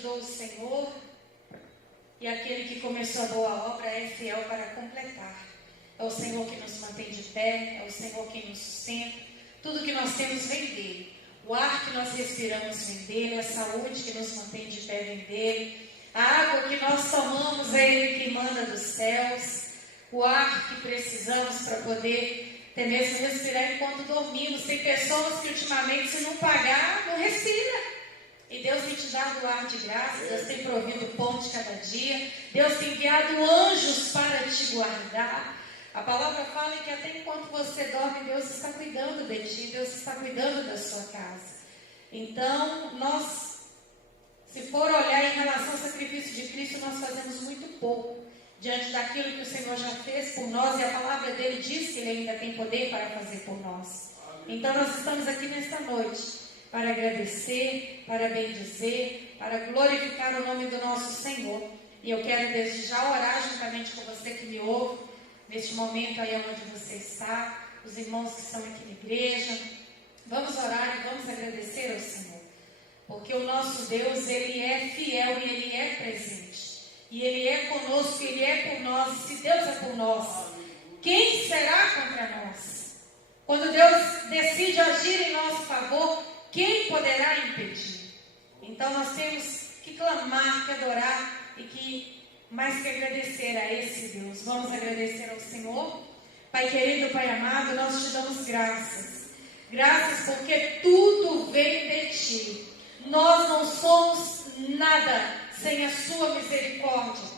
ajudou o Senhor, e aquele que começou a boa obra é fiel para completar. É o Senhor que nos mantém de pé, é o Senhor que nos sustenta. Tudo que nós temos vem dele. O ar que nós respiramos vem dele, a saúde que nos mantém de pé vem dele. A água que nós tomamos é ele que manda dos céus. O ar que precisamos para poder até mesmo respirar enquanto dormimos. Tem pessoas que ultimamente, se não pagar, não respira. E Deus tem te dado o ar de graça, Deus tem provido o pão de cada dia, Deus tem enviado anjos para te guardar. A palavra fala que até enquanto você dorme, Deus está cuidando de ti, Deus está cuidando da sua casa. Então, nós, se for olhar em relação ao sacrifício de Cristo, nós fazemos muito pouco diante daquilo que o Senhor já fez por nós, e a palavra dele diz que ele ainda tem poder para fazer por nós. Então, nós estamos aqui nesta noite para agradecer, para bendizer, para glorificar o nome do nosso Senhor. E eu quero desde já orar juntamente com você que me ouve, neste momento aí onde você está, os irmãos que estão aqui na igreja. Vamos orar e vamos agradecer ao Senhor, porque o nosso Deus, ele é fiel e ele é presente. E ele é conosco, ele é por nós. E se Deus é por nós, quem será contra nós? Quando Deus decide agir em nosso favor, quem poderá impedir? Então nós temos que clamar, que adorar e que mais que agradecer a esse Deus. Vamos agradecer ao Senhor. Pai querido, Pai amado, nós te damos graças. Graças porque tudo vem de ti. Nós não somos nada sem a sua misericórdia.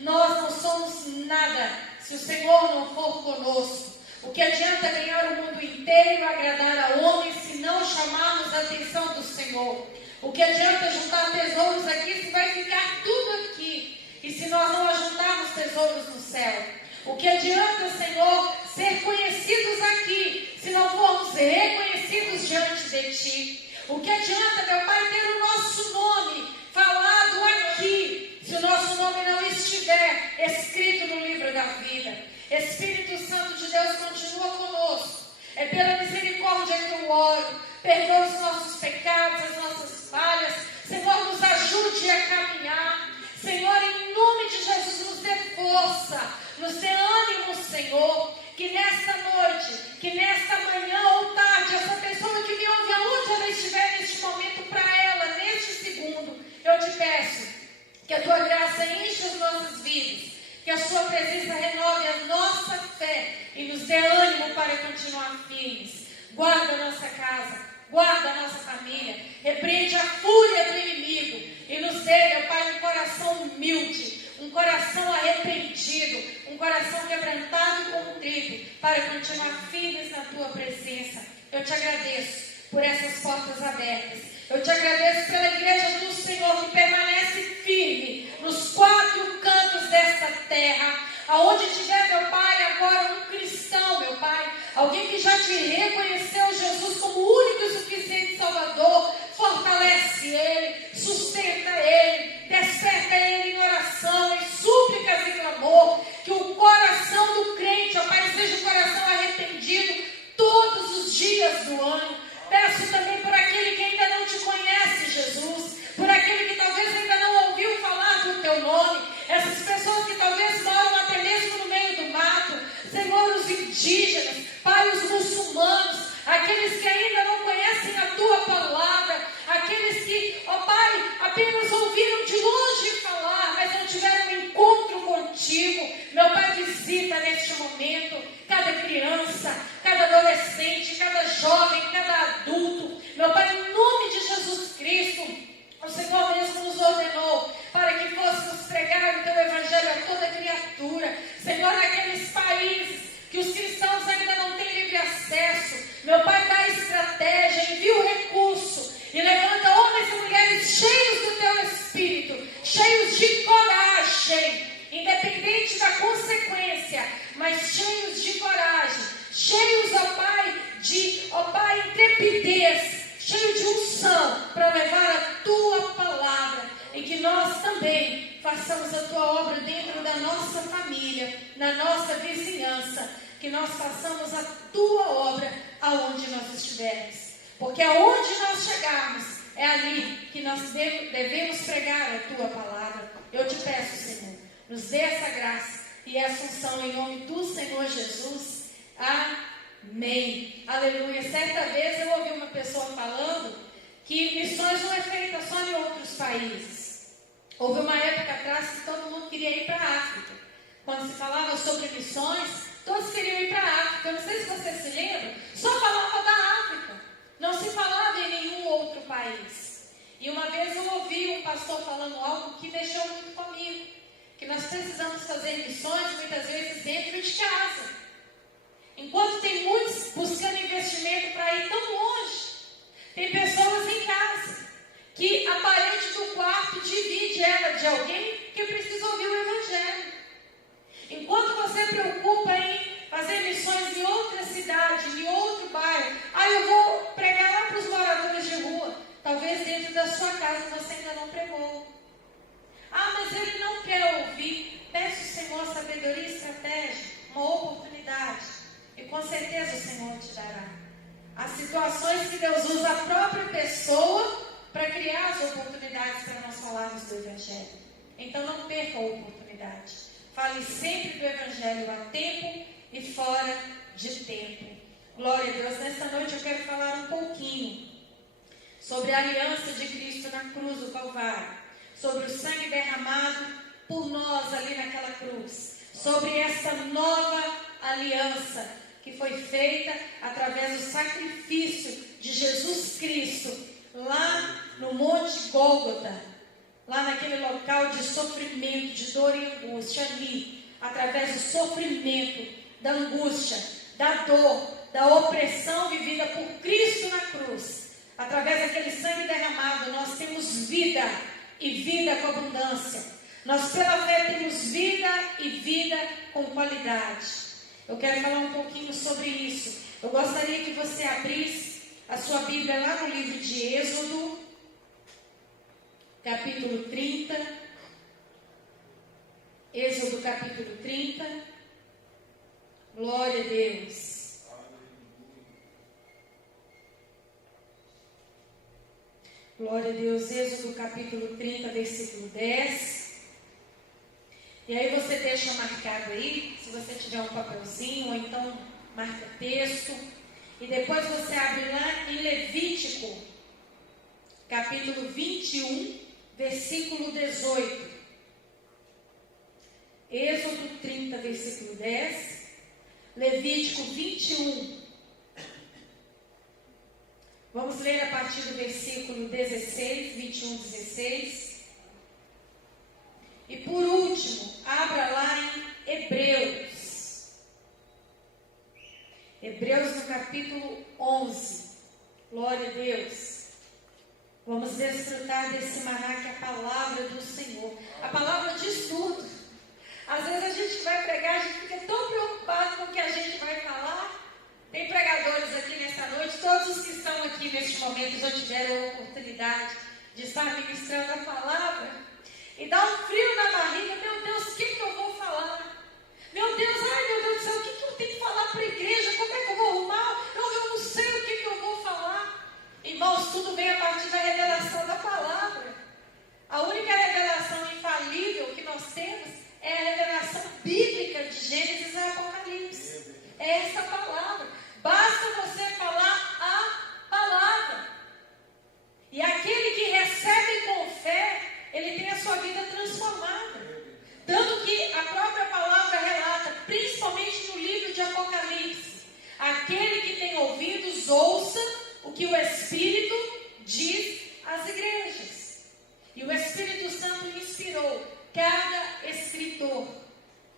Nós não somos nada se o Senhor não for conosco. O que adianta ganhar o mundo inteiro e agradar a homens se não chamarmos a atenção do Senhor? O que adianta juntar tesouros aqui se vai ficar tudo aqui e se nós não ajuntarmos tesouros no céu? O que adianta, Senhor, ser conhecidos aqui se não formos reconhecidos diante de Ti? O que adianta, meu Pai, ter o nosso nome falado aqui se o nosso nome não estiver escrito no livro da vida? Espírito Santo de Deus, continua conosco. É pela misericórdia que eu oro. Perdoa os nossos pecados, as nossas falhas. Senhor, nos ajude a caminhar. Senhor, em nome de Jesus, nos dê força, nos dê ânimo, Senhor. Que nesta noite, que nesta manhã ou tarde, essa pessoa que me ouve, aonde ela estiver neste momento, para ela, neste segundo, eu te peço que a tua graça enche as nossas vidas. Que a sua presença renove a nossa fé e nos dê ânimo para continuar firmes. Guarda a nossa casa, guarda a nossa família, repreende a fúria do inimigo e nos dê, meu Pai, um coração humilde, um coração arrependido, um coração quebrantado e contrito para continuar firmes na tua presença. Eu te agradeço por essas portas abertas. Eu te agradeço pela igreja do Senhor que permanece firme nos quatro cantos desta terra. Aonde tiver, meu Pai, agora um cristão, meu Pai, alguém que já te reconheceu, Jesus, como único e suficiente Salvador, fortalece ele, sustenta ele, desperta ele em oração, em súplicas e clamor. Que o coração do crente, ó Pai, seja um coração arrependido todos os dias do ano. Peço também por aquele que ainda não te conhece, Jesus, por aquele que talvez ainda não ouviu falar do teu nome, essas pessoas que talvez moram até mesmo no meio do mato, Senhor, os indígenas, Pai, os muçulmanos, aqueles que ainda não conhecem a tua palavra, aqueles que, ó Pai, apenas ouviram de longe falar, mas não tiveram um encontro contigo. Meu Pai, visita neste momento cada criança, cada adolescente, cada jovem, cada adulto. Meu Pai, em nome de Jesus Cristo, o Senhor mesmo nos ordenou para que fôssemos pregar o teu evangelho a toda criatura. Senhor, naqueles países que os cristãos ainda não têm livre acesso, meu Pai, dá estratégia, envia o recurso e levanta homens e mulheres cheios do teu Espírito, cheios de coragem, independente da consequência, mas cheios de coragem, cheios, ó Pai, intrepidez, cheio de unção para levar a tua palavra e que nós também façamos a tua obra dentro da nossa família, na nossa vizinhança, que nós façamos a tua obra aonde nós estivermos, porque aonde nós chegarmos, é ali que nós devemos pregar a tua palavra. Eu te peço, Senhor, nos dê essa graça e essa unção em nome do Senhor Jesus. Amém. Aleluia. Certa vez eu ouvi uma pessoa falando que missões não é feita só em outros países. Houve uma época atrás que todo mundo queria ir para a África. Quando se falava sobre missões, todos queriam ir para a África. Eu não sei se você se lembra, só falava da África. Não se falava em nenhum outro país. E uma vez eu ouvi um pastor falando algo que mexeu muito comigo. Que nós precisamos fazer missões muitas vezes dentro de casa. Enquanto tem muitos buscando investimento para ir tão longe, tem pessoas em casa que a parede do quarto divide ela de alguém que precisa ouvir o Evangelho. Enquanto você preocupa em fazer missões em outra cidade, em outro bairro, eu vou pregar lá para os moradores de rua. Talvez dentro da sua casa você ainda não pregou. Mas ele não quer ouvir. Peça ao Senhor sabedoria e estratégia, uma oportunidade. E com certeza o Senhor te dará. Há situações que Deus usa a própria pessoa para criar as oportunidades para nós falarmos do Evangelho. Então não perca a oportunidade. Fale sempre do Evangelho a tempo e fora de tempo. Glória a Deus. Nesta noite eu quero falar um pouquinho sobre a aliança de Cristo na cruz do Calvário. Sobre o sangue derramado por nós ali naquela cruz. Sobre essa nova aliança que foi feita através do sacrifício de Jesus Cristo lá no Monte Gólgota, lá naquele local de sofrimento, de dor e angústia, ali, através do sofrimento, da angústia, da dor, da opressão vivida por Cristo na cruz, através daquele sangue derramado, nós temos vida e vida com abundância. Nós pela fé temos vida e vida com qualidade. Eu quero falar um pouquinho sobre isso. Eu gostaria que você abrisse a sua Bíblia lá no livro de Êxodo, capítulo 30. Êxodo, capítulo 30. Glória a Deus. Glória a Deus. Êxodo, capítulo 30, versículo 10. E aí você deixa marcado aí, se você tiver um papelzinho, ou então marca texto. E depois você abre lá em Levítico, capítulo 21, versículo 18. Êxodo 30, versículo 10. Levítico 21. Vamos ler a partir do versículo 16, 21, 16. E por último, abra lá em Hebreus. Hebreus no capítulo 11. Glória a Deus. Vamos desfrutar desse maná que é a palavra do Senhor. A palavra diz tudo. Às vezes a gente vai pregar, a gente fica tão preocupado com o que a gente vai falar. Tem pregadores aqui nesta noite, todos os que estão aqui neste momento já tiveram a oportunidade de estar ministrando a palavra. E dá um frio na barriga. Meu Deus, o que eu vou falar? Meu Deus, meu Deus do céu, o que eu tenho que falar para a igreja? Como é que eu vou arrumar? Eu não sei o que eu vou falar. Irmãos, tudo vem a partir da revelação da palavra. A única revelação infalível que nós temos é a revelação bíblica de Gênesis e Apocalipse. É essa palavra. Basta você falar a palavra. E aquele que recebe com fé, ele tem a sua vida transformada. Tanto que a própria palavra relata, principalmente no livro de Apocalipse, aquele que tem ouvidos, ouça o que o Espírito diz às igrejas. E o Espírito Santo inspirou cada escritor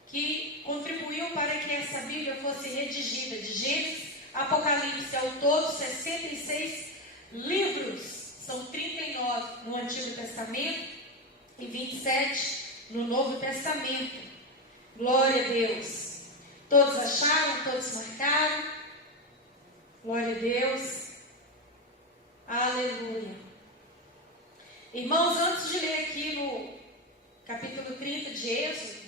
que contribuiu para que essa Bíblia fosse redigida, de Gênesis a Apocalipse, ao todo 66 livros. São 39 no Antigo Testamento e 27 no Novo Testamento. Glória a Deus. Todos acharam? Todos marcaram? Glória a Deus. Aleluia. Irmãos, antes de ler aqui no capítulo 30 de Êxodo,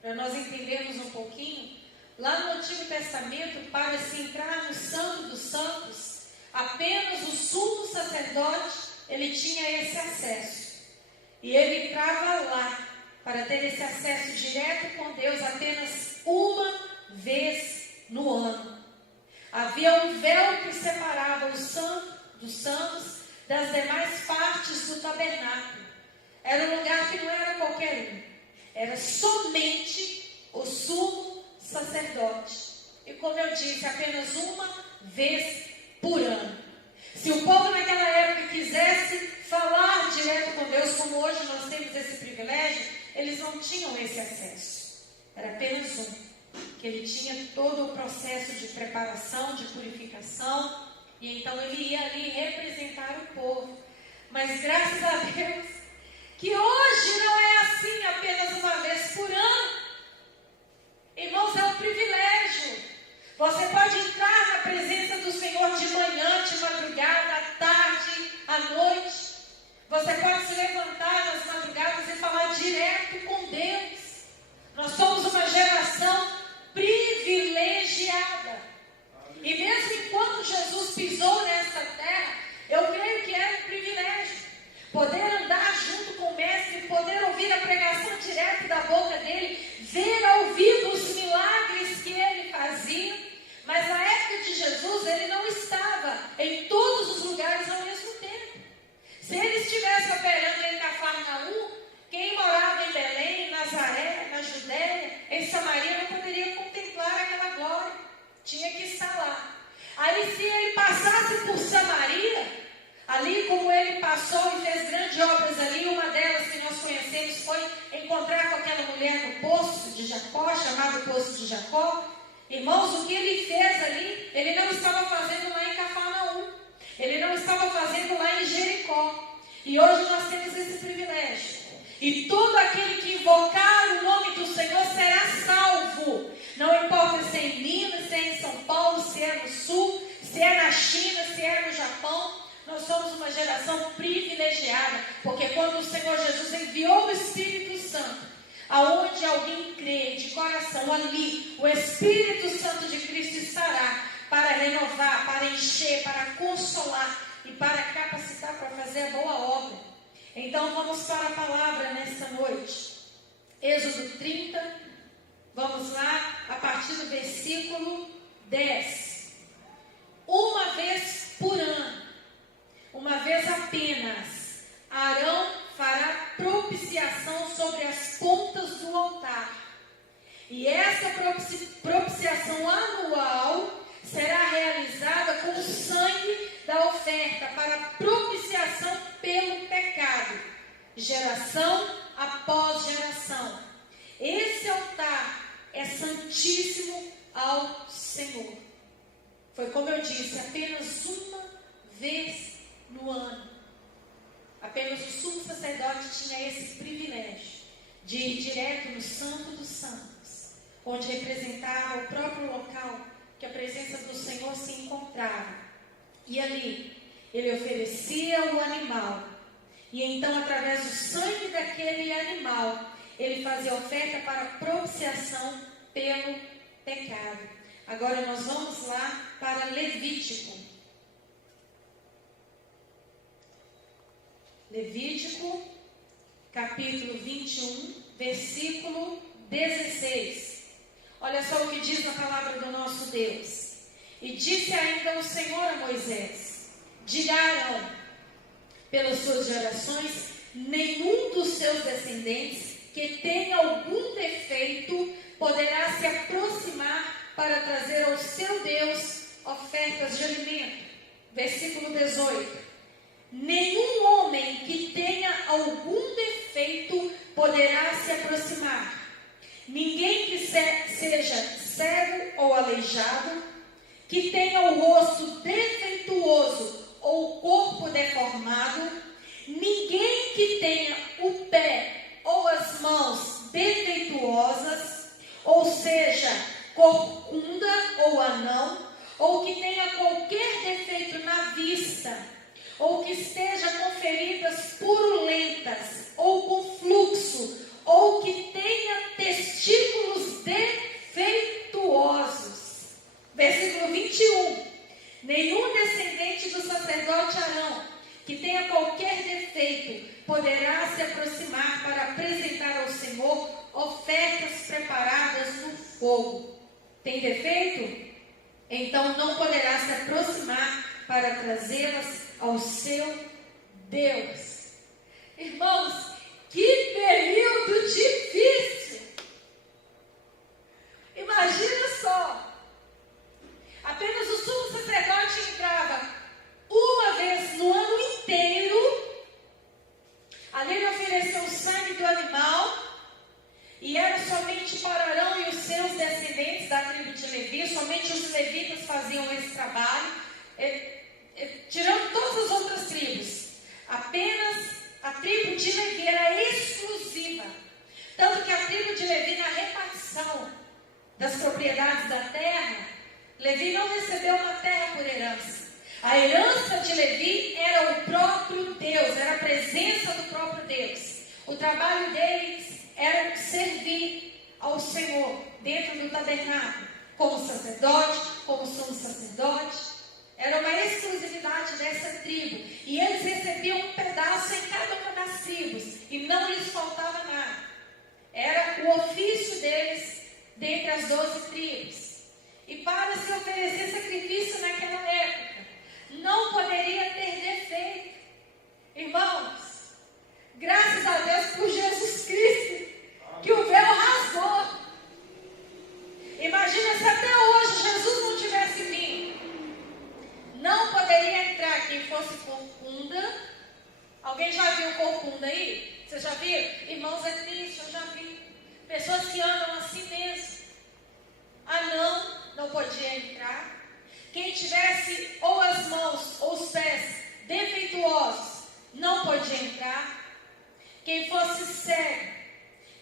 para nós entendermos um pouquinho, lá no Antigo Testamento, para se entrar no Santo dos Santos, apenas o sumo sacerdote ele tinha esse acesso. E ele entrava lá para ter esse acesso direto com Deus apenas uma vez no ano. Havia um véu que separava o santo dos santos das demais partes do tabernáculo. Era um lugar que não era qualquer um. Era somente o sumo sacerdote. E como eu disse, apenas uma vez por ano. Se o povo naquela época quisesse falar direto com Deus, como hoje nós temos esse privilégio, eles não tinham esse acesso. Era apenas um. Que ele tinha todo o processo de preparação, de purificação, e então ele ia ali representar o povo. Mas graças a Deus, que hoje não é assim apenas uma vez por ano. Irmãos, é um privilégio. Você pode entrar na presença do Senhor de manhã, de madrugada, à tarde, à noite. Você pode se levantar nas madrugadas e falar direto com Deus. Nós somos uma geração privilegiada. E mesmo enquanto Jesus pisou nessa terra, eu creio que era um privilégio. Poder andar junto com o Mestre, poder ouvir a pregação direto da boca dele, ver ao vivo os milagres que ele fazia. Mas na época de Jesus, ele não estava em todos os lugares ao mesmo tempo. Se ele estivesse operando em Cafarnaum, quem morava em Belém, em Nazaré, na Judéia, em Samaria, não poderia contemplar aquela glória. Tinha que estar lá. Aí se ele passasse por Samaria, ali como ele passou e fez grandes obras ali, uma delas que nós conhecemos foi encontrar com aquela mulher no poço de Jacó, chamado Poço de Jacó. Irmãos, o que ele fez ali, ele não estava fazendo lá em Cafarnaum. Ele não estava fazendo lá em Jericó. E hoje nós temos esse privilégio. E todo aquele que invocar o nome do Senhor será salvo. Não importa se é em Minas, se é em São Paulo, se é no Sul, se é na China, se é no Japão. Nós somos uma geração privilegiada. Porque quando o Senhor Jesus enviou o Espírito Santo, aonde alguém crê de coração, ali o Espírito Santo de Cristo estará para renovar, para encher, para consolar e para capacitar para fazer a boa obra. Então vamos para a palavra nesta noite. Êxodo 30, vamos lá, a partir do versículo 10. Uma vez por ano, uma vez apenas, Arão fará propiciação sobre as pontas do altar. E essa propiciação anual será realizada com o sangue da oferta para propiciação pelo pecado, geração após geração. Esse altar é santíssimo ao Senhor. Foi como eu disse, apenas uma vez no ano. Apenas o sumo sacerdote tinha esse privilégio de ir direto no Santo dos Santos, onde representava o próprio local que a presença do Senhor se encontrava. E ali, ele oferecia o animal. E então, através do sangue daquele animal, ele fazia oferta para propiciação pelo pecado. Agora nós vamos lá para Levítico. Levítico, capítulo 21, versículo 16. Olha só o que diz na palavra do nosso Deus. E disse ainda o Senhor a Moisés: diga a Arão, pelas suas gerações, nenhum dos seus descendentes que tenha algum defeito poderá se aproximar para trazer ao seu Deus ofertas de alimento. Versículo 18. Nenhum homem que tenha algum defeito poderá se aproximar. Ninguém que seja cego ou aleijado, que tenha o rosto defeituoso ou o corpo deformado, ninguém que tenha o pé ou as mãos defeituosas, ou seja, corcunda ou anão, ou que tenha qualquer defeito na vista, ou que esteja com feridas purulentas, ou com fluxo, ou que tenha testículos defeituosos. Versículo 21. Nenhum descendente do sacerdote Arão que tenha qualquer defeito, poderá se aproximar para apresentar ao Senhor ofertas preparadas no fogo. Tem defeito? Então não poderá se aproximar para trazê-las ao seu Deus. Irmãos, que período difícil! Imagina só, apenas o sumo sacerdote entrava uma vez no ano inteiro. Ali ele ofereceu o sangue do animal, e era somente para Arão e os seus descendentes da tribo de Levi. Somente os levitas faziam esse trabalho, tirando todas as outras tribos. Apenas a tribo de Levi era exclusiva. Tanto que a tribo de Levi, na repartição das propriedades da terra, Levi não recebeu uma terra por herança. A herança de Levi era o próprio Deus, era a presença do próprio Deus. O trabalho deles era servir ao Senhor dentro do tabernáculo, como sacerdote, como sumo sacerdote. Era uma exclusividade dessa tribo. E eles recebiam um pedaço em cada uma das tribos, e não lhes faltava nada. Era o ofício deles dentre as 12 tribos. E para se oferecer sacrifício naquela época, não poderia ter defeito. Irmãos, graças a Deus por Jesus Cristo, que o véu rasgou. Imagina se até hoje Jesus não tivesse vindo. Não poderia entrar quem fosse corcunda. Alguém já viu corcunda aí? Você já viu? Irmãos, é triste, eu já vi. Pessoas que andam assim mesmo. Não podia entrar. Quem tivesse ou as mãos ou os pés defeituosos, não podia entrar. Quem fosse cego,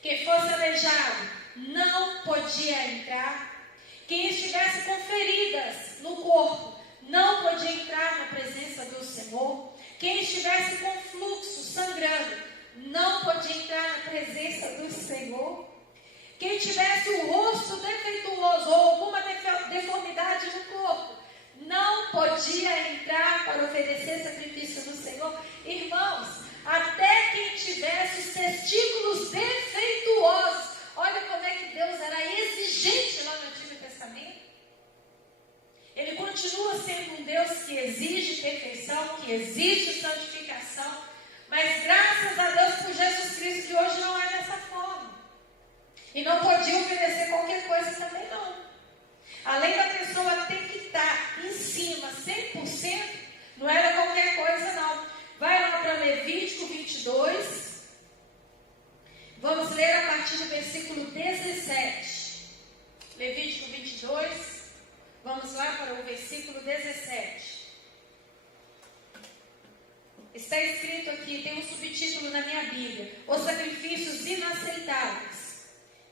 quem fosse aleijado, não podia entrar. Quem estivesse com feridas no corpo, não podia entrar na presença do Senhor. Quem estivesse com fluxo sangrando, não podia entrar na presença do Senhor. Quem tivesse o rosto defeituoso ou alguma deformidade no corpo, não podia entrar para oferecer sacrifício do Senhor. Irmãos, até quem tivesse os testículos defeituosos. Olha como é que Deus era exigente lá no Antigo Testamento. Ele continua sendo um Deus que exige perfeição, que exige santificação. Mas graças a Deus por Jesus Cristo, que hoje não é dessa forma. E não podia oferecer qualquer coisa também não. Além da pessoa ter que estar em cima 100%, não era qualquer coisa não. Vai lá para Levítico 22. Vamos ler a partir do versículo 17. Levítico 22. Vamos lá para o versículo 17. Está escrito aqui, tem um subtítulo na minha Bíblia: os sacrifícios inaceitáveis.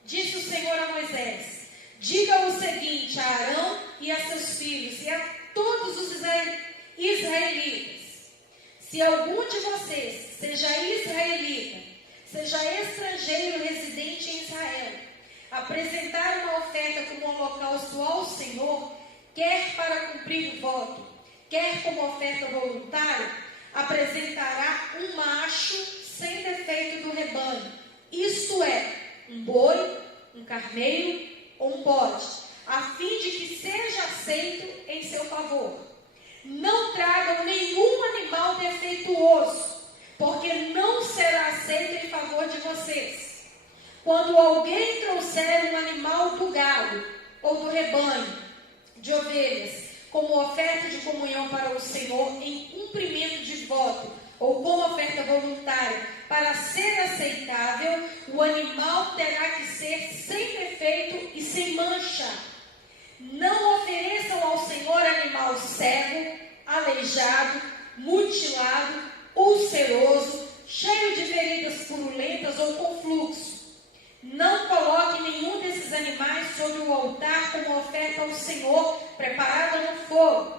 Disse o Senhor a Moisés: diga o seguinte a Arão e a seus filhos e a todos os israelitas: se algum de vocês, seja israelita, seja estrangeiro residente em Israel, apresentar uma oferta como holocausto ao Senhor, quer para cumprir o voto, quer como oferta voluntária, apresentará um macho sem defeito do rebanho, isto é, um boi, um carneiro ou um bode, a fim de que seja aceito em seu favor. Não tragam nenhum animal defeituoso, porque não será aceito em favor de vocês. Quando alguém trouxer um animal do gado ou do rebanho de ovelhas, como oferta de comunhão para o Senhor, em cumprimento de voto, ou como oferta voluntária, para ser aceitável, o animal terá que ser sem defeito e sem mancha. Não ofereçam ao Senhor animal cego, aleijado, mutilado, ulceroso, cheio de feridas purulentas ou com fluxo. Não coloque nenhum desses animais sobre o altar como oferta ao Senhor, preparada no fogo.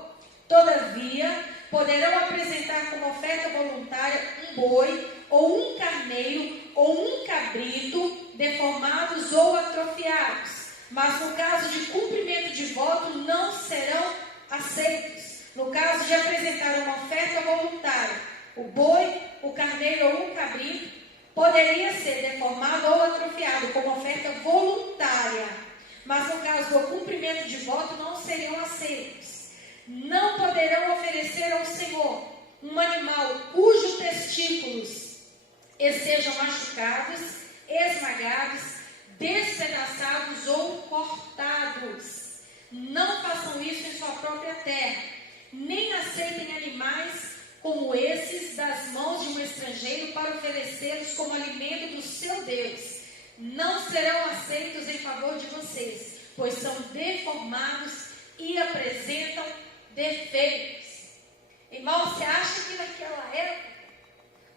Todavia, poderão apresentar como oferta voluntária um boi, ou um carneiro, ou um cabrito, deformados ou atrofiados. Mas no caso de cumprimento de voto, não serão aceitos. No caso de apresentar uma oferta voluntária, o boi, o carneiro ou o cabrito poderia ser deformado ou atrofiado como oferta voluntária, mas no caso do cumprimento de voto não seriam aceitos. Não poderão oferecer ao Senhor um animal cujos testículos estejam machucados, esmagados, despedaçados ou cortados. Não façam isso em sua própria terra, nem aceitem animais como esses das mãos de um estrangeiro para oferecê-los como alimento do seu Deus. Não serão aceitos em favor de vocês, pois são deformados e apresentam defeitos. Irmão, você acha que naquela época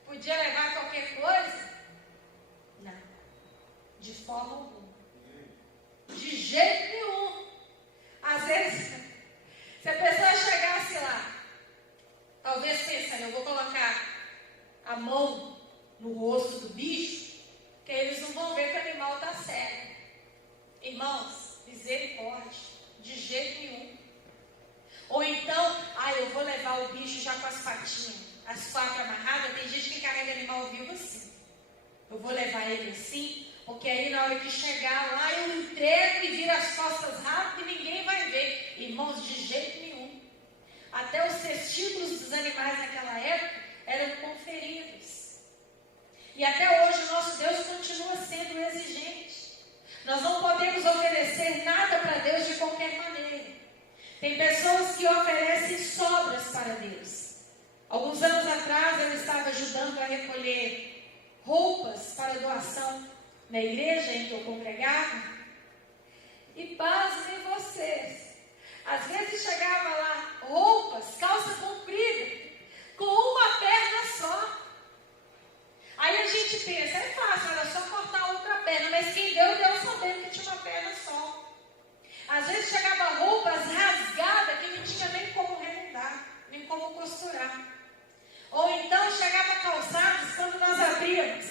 podia levar qualquer coisa? Não, de forma alguma, de jeito nenhum. Às vezes, se a pessoa chegasse lá, talvez pensando, eu vou colocar a mão no rosto do bicho, que eles não vão ver que o animal está cego. Irmãos, misericórdia, de jeito nenhum. Ou então, eu vou levar o bicho já com as patinhas, as quatro amarradas. Tem gente que carrega animal vivo assim. Eu vou levar ele assim, porque aí na hora que chegar lá eu entrego e viro as costas rápido e ninguém vai ver. Irmãos, de jeito nenhum. Até os testículos dos animais naquela época eram conferidos. E até hoje o nosso Deus continua sendo exigente. Nós não podemos oferecer nada para Deus de qualquer maneira. Tem pessoas que oferecem sobras para Deus. Alguns anos atrás eu estava ajudando a recolher roupas para doação na igreja em que eu congregava. E pasmem vocês, às vezes chegava lá roupas, calça comprida, com uma perna só. Aí a gente pensa, é fácil, era só cortar a outra perna, mas quem deu sabendo que tinha uma perna só. Às vezes chegava roupas rasgadas que não tinha nem como remendar, nem como costurar. Ou então chegava calçados, quando nós abríamos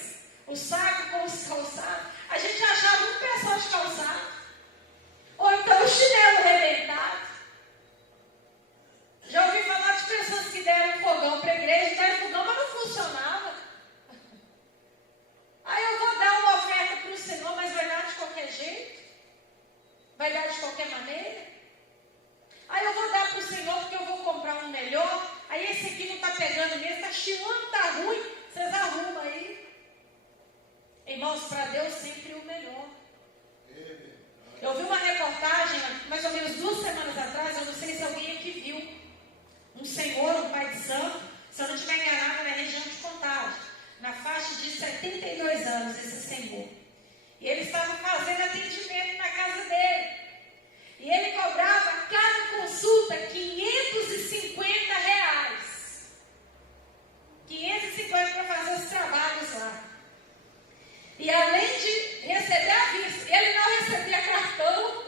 o saco com os calçados, a gente achava um pé só de calçado. Ou então o chinelo arrebentado. Já ouvi falar de pessoas que deram fogão para a igreja, deram fogão, mas não funcionava. Aí eu vou dar uma oferta para o Senhor, mas vai dar de qualquer jeito? Vai dar de qualquer maneira? Aí eu vou dar para o Senhor porque eu vou comprar um melhor. Aí esse aqui não está pegando mesmo, está chiando, está ruim. Vocês arrumam aí. Irmãos, para Deus sempre o melhor. Eu vi uma reportagem, mais ou menos 2 semanas atrás, eu não sei se alguém aqui viu. Um senhor, um pai de santo, se eu não estiver enganado, na região de Contagem, na faixa de 72 anos, esse senhor. E ele estava fazendo atendimento na casa dele. E ele cobrava cada consulta R$550. 550 para fazer os trabalhos lá. E além de receber a vista, ele não recebia cartão.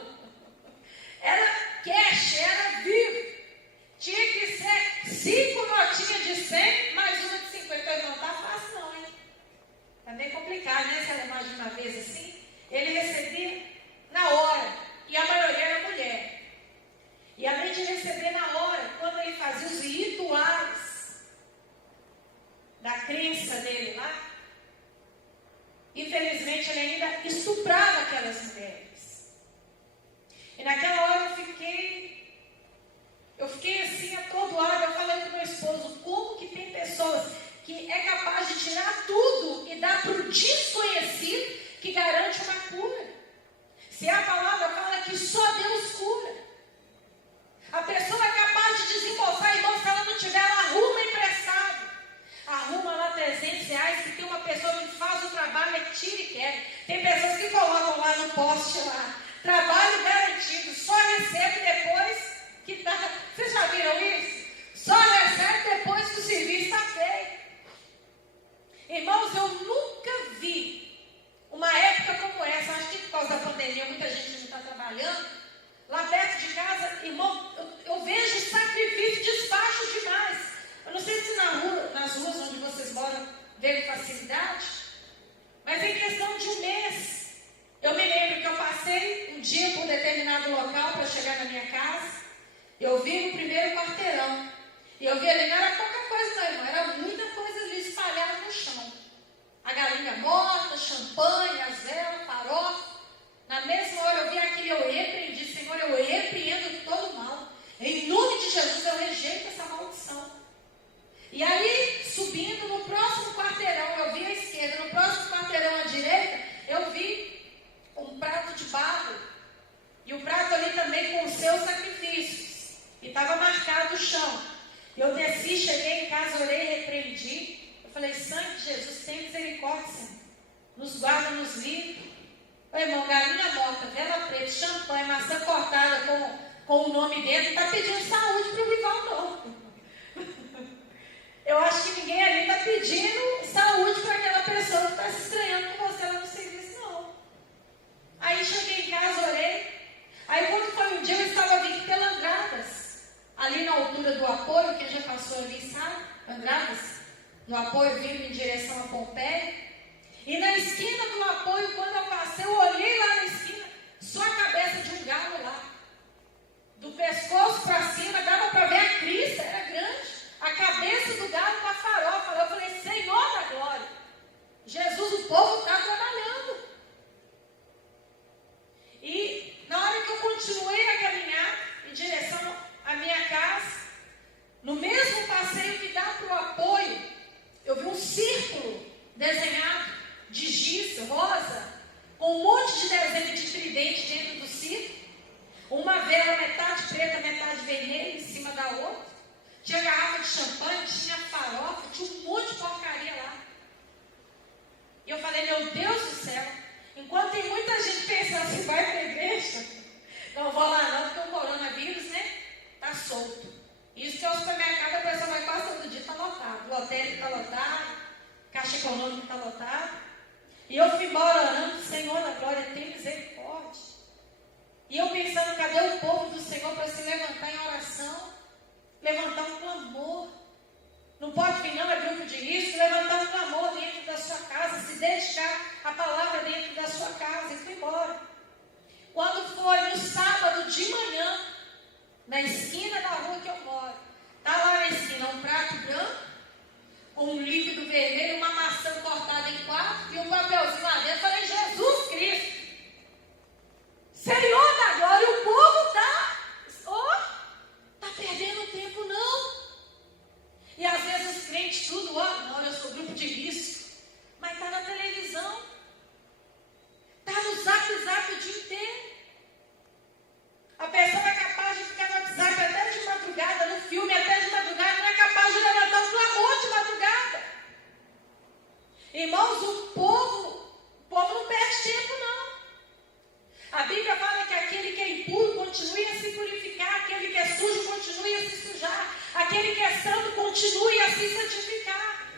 Era cash, era vivo. Tinha que ser 5 notinhas de 100, mais uma de 50. Não está fácil não, hein? Está bem complicado, né? Se ela mais de uma vez assim. Ele recebia na hora. E a maioria era mulher. E além de receber na hora, quando ele fazia os rituais da crença dele lá, infelizmente ele ainda estuprava aquelas mulheres. E naquela hora eu fiquei assim atordoada. Eu falei com meu esposo, como que tem pessoas que é capaz de tirar tudo e dar para o desconhecido que garante uma cura? Se a palavra fala que só Deus cura. A pessoa é capaz de desembolsar, irmão, se ela não tiver, ela arruma emprestado. Arruma lá R$300, que tem uma pessoa que faz o trabalho, é tira e quebra. Tem pessoas que colocam lá no poste lá, trabalho garantido, só recebe depois que está. Vocês já viram isso? Só recebe depois que o serviço está feito. Irmãos, eu nunca vi uma época como essa. Acho que por causa da pandemia muita gente não está trabalhando. Lá perto de casa, irmão, eu vejo sacrifício, despacho demais. Eu não sei se nas ruas onde vocês moram veio facilidade, mas em questão de um mês. Eu me lembro que eu passei um dia por um determinado local para chegar na minha casa. Eu vi no primeiro quarteirão. E eu vi ali, não era pouca coisa não, irmão, era muita lenha morta, champanhe, as velas, farofa. Na mesma hora eu vi aquilo e eu repreendi, Senhor, eu repreendo todo mal. Em nome de Jesus eu rejeito essa maldição. E aí, subindo no próximo quarteirão, eu vi à esquerda, no próximo quarteirão à direita, eu vi um prato de barro. E o prato ali também com os seus sacrifícios. E estava marcado o chão. Eu desci, cheguei em casa, orei e repreendi. Eu falei, sangue de Jesus, tem misericórdia, Senhor. Nos guarda, nos livre. Meu irmão, galinha morta, vela preta, champanhe, maçã cortada com o nome dele, não está pedindo saúde para o rival, não. Eu acho que ninguém ali está pedindo saúde para aquela pessoa que está se estranhando com você lá no serviço, não. Aí cheguei em casa, orei. Aí quando foi um dia, eu estava vindo pela Andradas, ali na altura do apoio, quem já passou ali, sabe? Andradas, no apoio vindo em direção a Pompeia. E na esquina do apoio, quando eu passei, eu olhei lá na esquina, só a cabeça de um galo lá. Do pescoço para cima, dava para ver a crista, era grande. A cabeça do galo com a farofa. Eu falei, Senhor da glória, Jesus, o povo está trabalhando. E na hora que eu continuei a caminhar em direção à minha casa, no mesmo passeio que dá para o apoio, eu vi um círculo desenhado de giz rosa, com um monte de desenho de tridente dentro do círculo, uma vela metade preta, metade vermelha em cima da outra, tinha garrafa de champanhe, tinha farofa, tinha um monte de porcaria lá. E eu falei, meu Deus do céu, enquanto tem muita gente pensando assim, vai para a igreja, não vou lá não, porque o coronavírus, né, está solto. Isso que é o supermercado, a pessoa vai quase todo dia, está lotado, o hotel está lotado, caixa econômica está lotado. E eu fui embora orando, Senhor da glória, tem misericórdia. E eu pensando, cadê o povo do Senhor para se levantar em oração? Levantar um clamor. Não pode vir não, é grupo de risco. Levantar um clamor dentro da sua casa, se dedicar à palavra dentro da sua casa. E fui embora. Quando foi no sábado de manhã, na esquina da rua que eu moro, está lá na esquina um prato branco, com um líquido vermelho, uma maçã cortada em 4 e um papelzinho lá dentro. Eu falei, Jesus Cristo, Senhor da glória, o povo está perdendo tempo não. E às vezes os crentes tudo, não, eu sou grupo de risco, mas está na televisão, está no zap o dia inteiro. A pessoa é capaz de ficar no WhatsApp até de madrugada, no filme até de madrugada, não é capaz de levantar um clamor de madrugada. Irmãos, o povo não perde tempo não. A Bíblia fala que aquele que é impuro continue a se purificar, aquele que é sujo continue a se sujar, aquele que é santo continue a se santificar.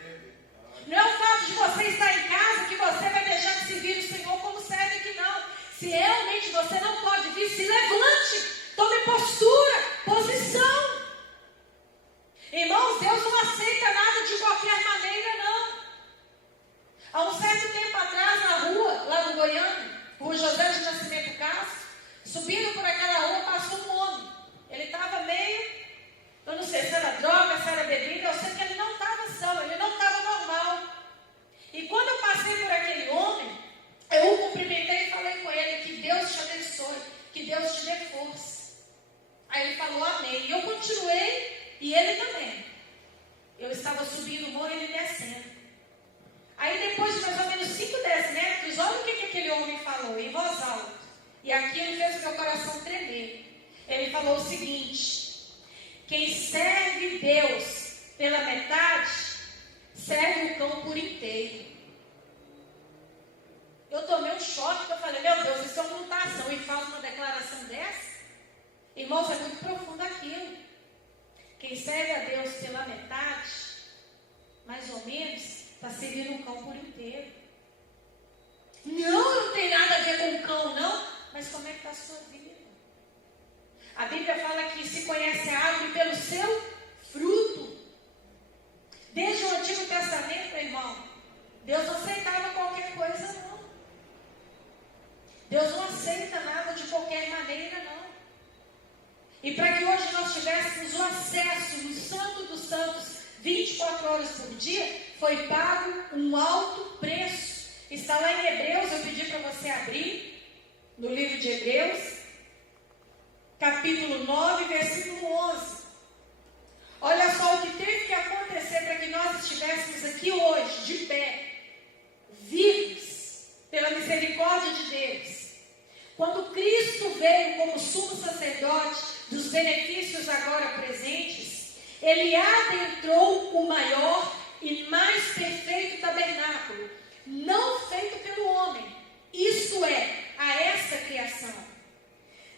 Não é o fato de você estar em casa que você vai deixar de servir o Senhor como serve que não. Se realmente você não pode vir, se levante, tome postura, posição. Irmãos, Deus não aceita nada de qualquer maneira, não. Há um certo tempo atrás, na rua, lá no Goiânia, Rua José de Nascimento Castro, subindo por aquela rua, passou um homem. Ele estava meio, eu não sei se era droga, se era bebida, eu sei que ele não estava são, ele não estava normal. E quando eu passei por aquele homem, eu o cumprimentei e falei com ele, que Deus te abençoe, que Deus te dê força. Aí ele falou amém. E eu continuei, e ele também. Eu estava subindo o morro e ele descendo. Aí depois de mais ou menos 5, 10 metros, olha o que aquele homem falou, em voz alta. E aquilo fez o meu coração tremer. Ele falou o seguinte, quem serve Deus pela metade, serve o cão por inteiro. Eu tomei um choque, porque eu falei, meu Deus, isso é uma mutação, e faz uma declaração dessa? Irmãos, é muito profundo aquilo. Quem serve a Deus pela metade, mais ou menos, está servindo um cão por inteiro. Não tem nada a ver com o cão, não, mas como é que está a sua vida? A Bíblia fala que se conhece a árvore pelo seu fruto. Desde o Antigo Testamento, irmão, Deus não aceitava qualquer coisa, não. Deus não aceita nada de qualquer maneira, não. E para que hoje nós tivéssemos o acesso no Santo dos Santos 24 horas por dia, foi pago um alto preço. Está lá em Hebreus, eu pedi para você abrir, no livro de Hebreus, capítulo 9, versículo 11. Olha só o que teve que acontecer para que nós estivéssemos aqui hoje, de pé, vivos, pela misericórdia de Deus. Quando Cristo veio como sumo sacerdote dos benefícios agora presentes, Ele adentrou o maior e mais perfeito tabernáculo, não feito pelo homem, isto é, a esta criação.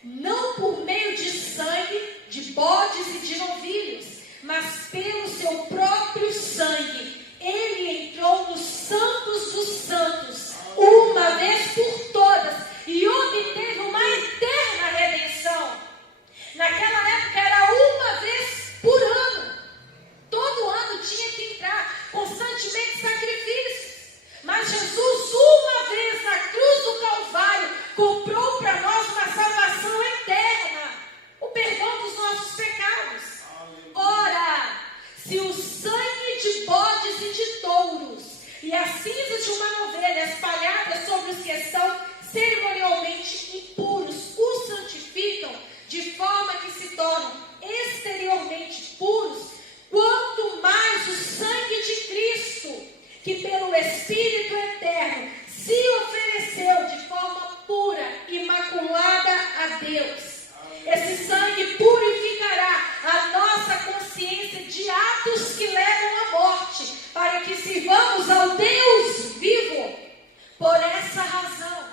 Não por meio de sangue, de bodes e de novilhos, mas pelo seu próprio sangue, Ele entrou nos santos dos santos, uma vez por todas, e obteve uma eterna redenção. Naquela época era uma vez por ano. Todo ano tinha que entrar constantemente sacrifícios. Mas Jesus, uma vez na cruz do Calvário, comprou para nós uma salvação eterna, o perdão dos nossos pecados. Ora, se o sangue de bodes e de touros e as cinzas de uma ovelha espalhadas sobre os que estão cerimonialmente impuros os santificam, de forma que se tornam exteriormente puros, quanto mais o sangue de Cristo, que pelo Espírito Eterno se ofereceu de forma pura, imaculada a Deus. Esse sangue purificará a nossa consciência de atos que levam à morte, para que sirvamos ao Deus vivo. Por essa razão,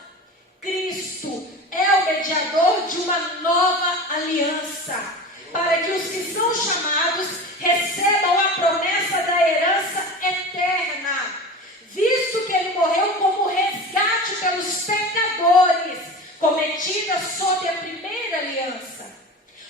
Cristo é o mediador de uma nova aliança, para que os que são chamados recebam a promessa da herança eterna, visto que Ele morreu como resgate pelos pecadores cometidas sob a primeira aliança.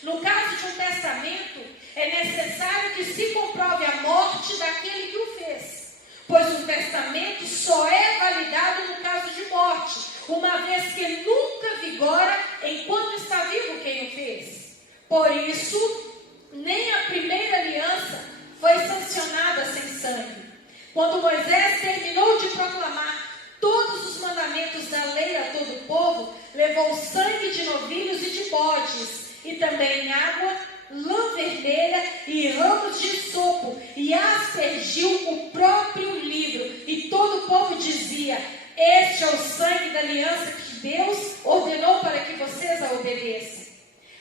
No caso de um testamento, é necessário que se comprove a morte daquele que o fez, pois um testamento só é validado no caso de morte, uma vez que nunca vigora enquanto está vivo quem o fez. Por isso, nem a primeira aliança foi sancionada sem sangue. Quando Moisés terminou de proclamar todos os mandamentos da lei a todo o povo, levou sangue de novilhos e de bodes, e também água, lã vermelha e ramos de sopo, e aspergiu o próprio livro, e todo o povo dizia: este é o sangue da aliança que Deus ordenou para que vocês a obedeçam.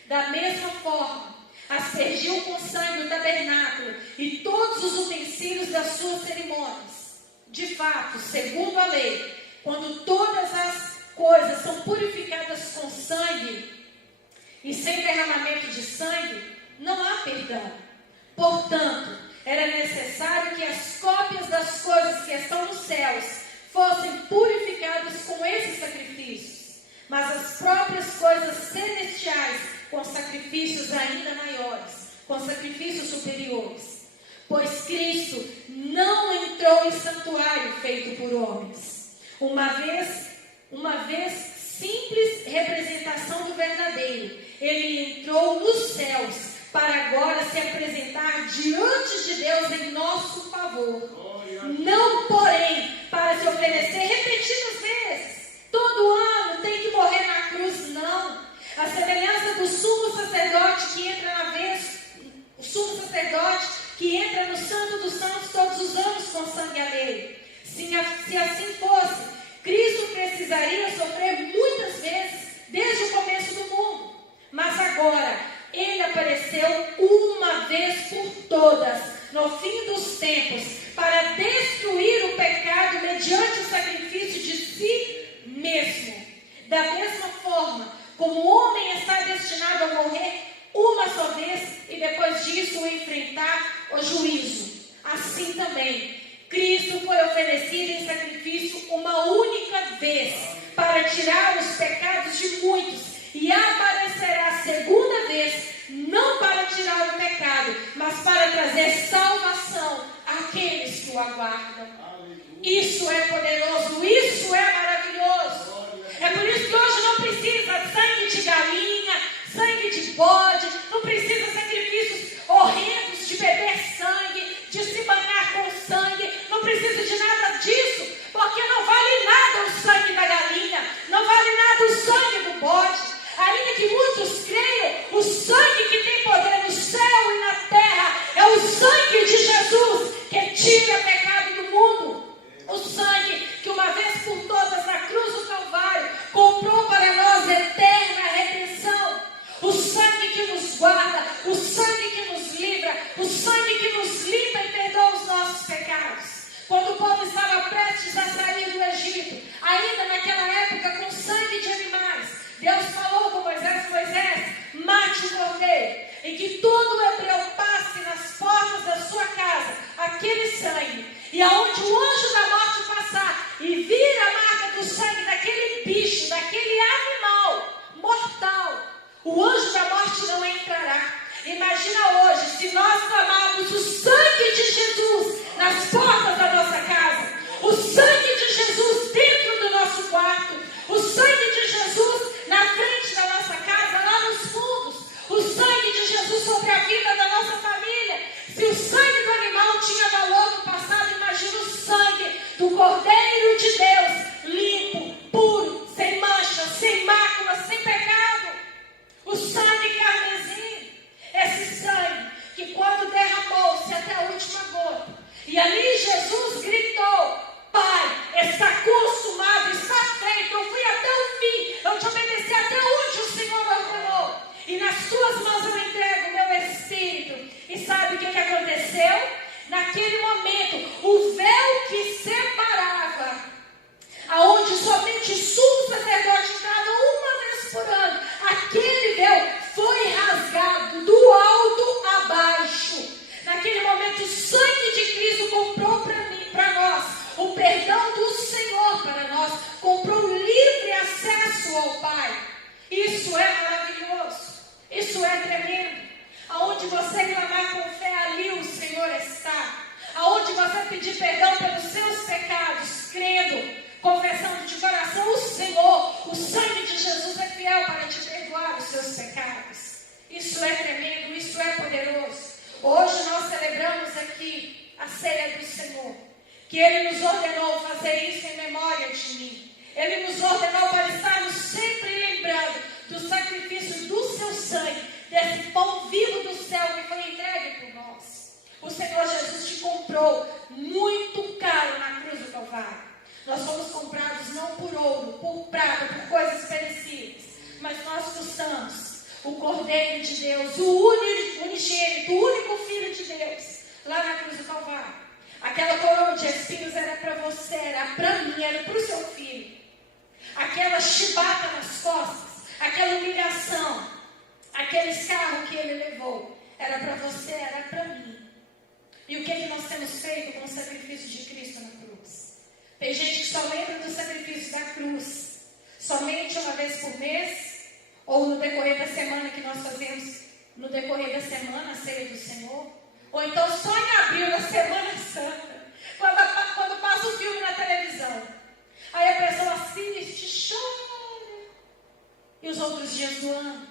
Da mesma forma, aspergiu com sangue o tabernáculo e todos os utensílios das suas cerimônias. De fato, segundo a lei, quando todas as coisas são purificadas com sangue e sem derramamento de sangue, não há perdão. Portanto, era necessário que as cópias das coisas que estão nos céus fossem purificadas com esses sacrifícios, mas as próprias coisas celestiais com sacrifícios ainda maiores, com sacrifícios superiores. Pois Cristo não entrou em santuário feito por homens, uma vez simples representação do verdadeiro. Ele entrou nos céus para agora se apresentar diante de Deus em nosso favor. Não, porém, para se oferecer repetidas vezes. Todo ano tem que morrer na cruz, não. A semelhança do sumo sacerdote que entra na vez, o sumo sacerdote que entra no Santo dos Santos todos os anos com sangue alheio. Se assim fosse, Cristo precisaria sofrer muitas vezes desde o começo do mundo. Mas agora, Ele apareceu uma vez por todas, no fim dos tempos, para destruir o pecado mediante o sacrifício de si mesmo. Da mesma forma, como o homem está destinado a morrer uma só vez e depois disso enfrentar o juízo, assim também Cristo foi oferecido em sacrifício uma única vez para tirar os pecados de muitos, e aparecerá segunda vez, não para tirar o pecado, mas para trazer salvação àqueles que o aguardam. Isso é poderoso, isso é maravilhoso. É por isso que hoje não precisa sangue de galinha, sangue de bode, não precisa sacrifícios horrendos de beber sangue, de se banhar com sangue, não precisa de nada disso, porque não vale nada aquele sangue, e aonde o anjo da morte passar e vir a marca do sangue daquele bicho, daquele animal mortal, o anjo da morte não entrará. Imagina hoje, se nós clamarmos o sangue de Jesus nas portas da nossa casa, o sangue de Jesus dentro do nosso quarto, o sangue de Jesus na frente da nossa casa, lá nos fundos, o sangue de Jesus sobre a vida da nossa família. Se o sangue do animal tinha valor no passado, imagina o sangue do Cordeiro de Deus, limpo, puro, sem mancha, sem mácula, sem pecado. O sangue carmesim, esse sangue que quando derramou-se até a última gota, e ali Jesus gritou: Pai, está consumado, está feito, eu fui até o fim, eu te obedeci até onde o Senhor ordenou, e nas tuas mãos eu entrego o meu espírito. E sabe o que aconteceu? Naquele momento, o véu que separava, aonde somente o sumo sacerdote entrava uma vez por ano, aquele véu foi rasgado do alto a baixo. Naquele momento, o sangue de Cristo comprou para nós o perdão do Senhor para nós, comprou livre acesso ao Pai. Isso é maravilhoso, isso é tremendo. Aonde você clamar com fé, ali o Senhor está. Aonde você pedir perdão pelos seus pecados, crendo, confessando de coração o Senhor, o sangue de Jesus é fiel para te perdoar os seus pecados. Isso é tremendo, isso é poderoso. Hoje nós celebramos aqui a ceia do Senhor, que Ele nos ordenou fazer isso em memória de mim. Ele nos ordenou para estarmos sempre lembrando do sacrifício do seu sangue, desse pão vivo do céu que foi entregue por nós. O Senhor Jesus te comprou muito caro na cruz do Calvário. Nós fomos comprados não por ouro, por prata, por coisas perecíveis, mas nós custamos o Cordeiro de Deus, o unigênito, o único Filho de Deus, lá na cruz do Calvário. Aquela coroa de espinhos era para você, era para mim, era para o seu filho. Aquela chibata nas costas, aquela humilhação, aquele escarro que ele levou, era para você, era para mim. E o que nós temos feito com o sacrifício de Cristo na cruz? Tem gente que só lembra do sacrifício da cruz somente uma vez por mês, ou no decorrer da semana que nós fazemos, no decorrer da semana, a ceia do Senhor. Ou então só em abril, na Semana Santa, quando passa o filme na televisão. Aí a pessoa assiste, chora. E os outros dias do ano.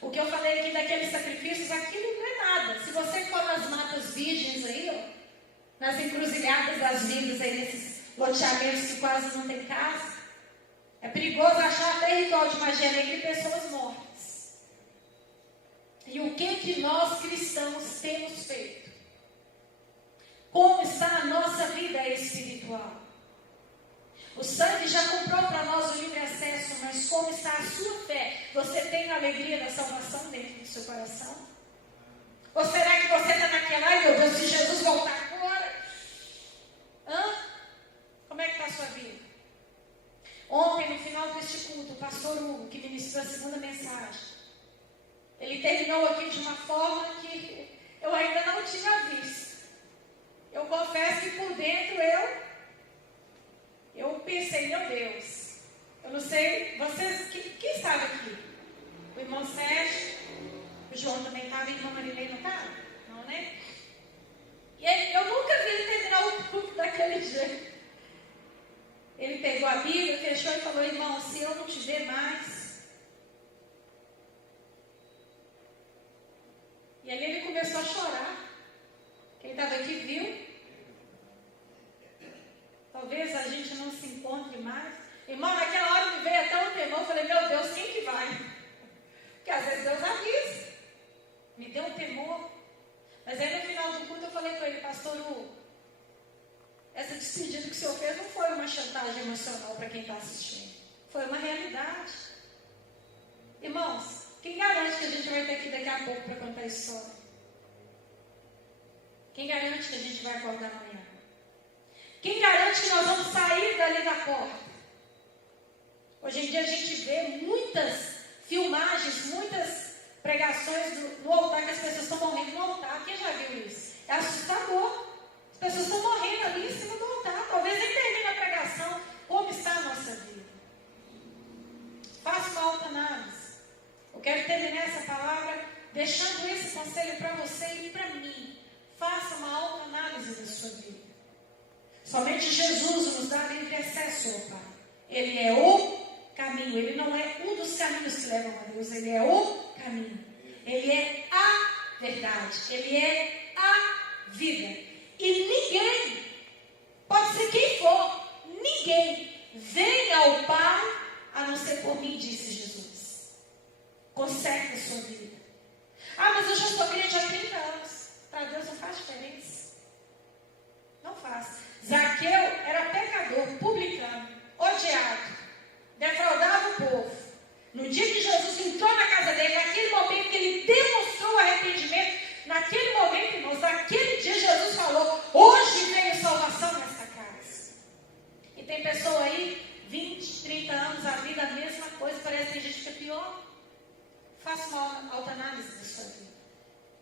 O que eu falei aqui daqueles sacrifícios, aquilo não é nada. Se você for nas matas virgens aí, ó, nas encruzilhadas das vidas aí, nesses loteamentos que quase não tem casa, é perigoso achar até ritual de magia negra e pessoas mortas. E o que nós cristãos temos feito? Como está a nossa vida espiritual? O sangue já comprou para nós o livre acesso, mas como está a sua fé? Você tem a alegria da salvação dentro do seu coração? Ou será que você está naquela, ai meu Deus, se Jesus voltar agora? Como é que está a sua vida? Ontem, no final deste culto, o pastor Hugo, que ministrou a segunda mensagem, ele terminou aqui de uma forma que eu ainda não tinha visto. Eu confesso que por dentro eu pensei, meu Deus, eu não sei, vocês, quem estava aqui? O irmão Sérgio, o João também estava, a irmã Marilei não estava? Não, né? E eu nunca vi ele terminar o culto daquele jeito. Ele pegou a Bíblia, fechou e falou, irmão, se eu não te ver mais. E ali ele começou a chorar. Quem estava aqui viu. Talvez a gente não se encontre mais. Irmão, naquela hora me veio até um temor. Eu falei, meu Deus, quem que vai? Porque às vezes Deus avisa. Me deu um temor. Mas aí no final do culto eu falei com ele, pastor Hugo, essa despedida que o senhor fez não foi uma chantagem emocional para quem está assistindo. Foi uma realidade. Irmãos, quem garante que a gente vai ter aqui daqui a pouco para contar a história? Quem garante que a gente vai acordar amanhã? Quem garante que nós vamos sair dali da porta? Hoje em dia a gente vê muitas filmagens, muitas pregações no altar que as pessoas estão morrendo no altar. Quem já viu isso? É assustador. Somente Jesus nos dá livre acesso ao Pai. Ele é o caminho. Ele não é um dos caminhos que levam a Deus. Ele é o caminho. Ele é a verdade. Ele é a vida. E ninguém, pode ser quem for, ninguém vem ao Pai a não ser por mim, disse Jesus. Conserte a sua vida. Ah, mas eu já sou crente há 30 anos. Para Deus não faz diferença. Não faz. Zaqueu era pecador, publicano, odiado, defraudava o povo. No dia que Jesus entrou na casa dele, naquele momento que ele demonstrou arrependimento, naquele momento, irmãos, naquele dia Jesus falou: hoje veio salvação nessa casa. E tem pessoa aí, 20, 30 anos, a vida a mesma coisa, parece que tem gente que é pior. Faça uma autoanálise da sua vida.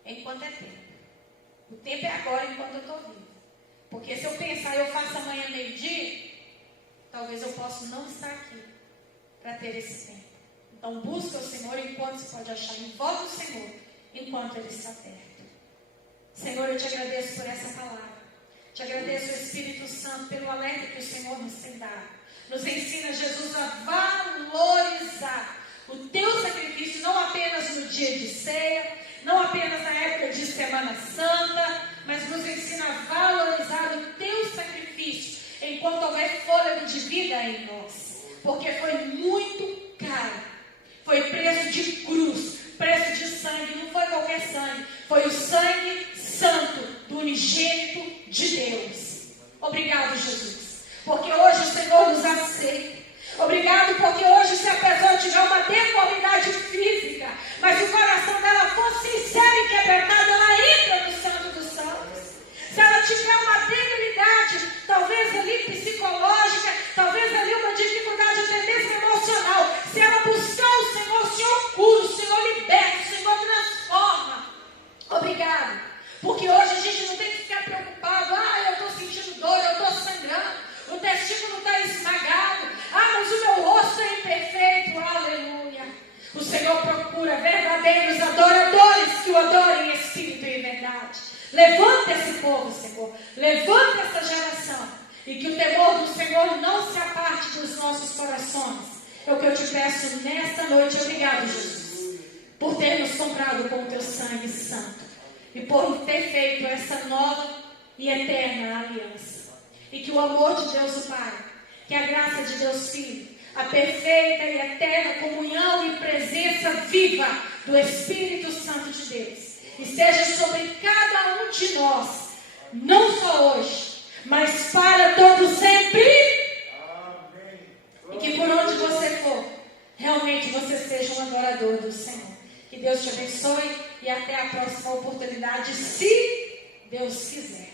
Enquanto é tempo. O tempo é agora, enquanto eu estou vivo. Porque se eu pensar, eu faço amanhã meio-dia, talvez eu possa não estar aqui para ter esse tempo. Então busca o Senhor enquanto se pode achar. Invoca o Senhor enquanto Ele está perto. Senhor, eu te agradeço por essa palavra. Te agradeço, Espírito Santo, pelo alerta que o Senhor nos tem dado. Nos ensina, Jesus, a valorizar o teu sacrifício, não apenas no dia de ceia, não apenas na época de Semana Santa, mas nos ensina a valorizar o teu sacrifício enquanto houver fôlego de vida em nós. Porque foi muito caro. Foi preço de cruz, preço de sangue, não foi qualquer sangue. Foi o sangue santo do unigênito de Deus. Obrigado, Jesus. Porque hoje o Senhor nos aceita. Obrigado porque hoje, se a pessoa tiver uma deformidade física, mas o coração dela for sincero e quebrantado, ela entra no Santo dos Santos. Se ela tiver uma debilidade, talvez ali psicológica, talvez ali uma dificuldade até mesmo emocional, se ela buscar o Senhor cura, o Senhor liberta, o Senhor transforma. Obrigado. Porque hoje a gente não tem que ficar preocupado. Ah, eu estou sentindo dor, eu estou sangrando, o testículo está esmagado. Ah, mas o meu rosto é imperfeito. Aleluia. O Senhor procura verdadeiros adoradores que o adorem em espírito e em verdade. Levanta esse povo, Senhor. Levanta essa geração. E que o temor do Senhor não se aparte dos nossos corações. É o que eu te peço nesta noite. Obrigado, Jesus, por ter nos comprado com o teu sangue santo. E por ter feito essa nova e eterna aliança. E que o amor de Deus o Pai, que a graça de Deus Filho, a perfeita e eterna comunhão e presença viva do Espírito Santo de Deus, esteja sobre cada um de nós, não só hoje, mas para todo sempre. Amém. E que por onde você for, realmente você seja um adorador do Senhor. Que Deus te abençoe e até a próxima oportunidade, se Deus quiser.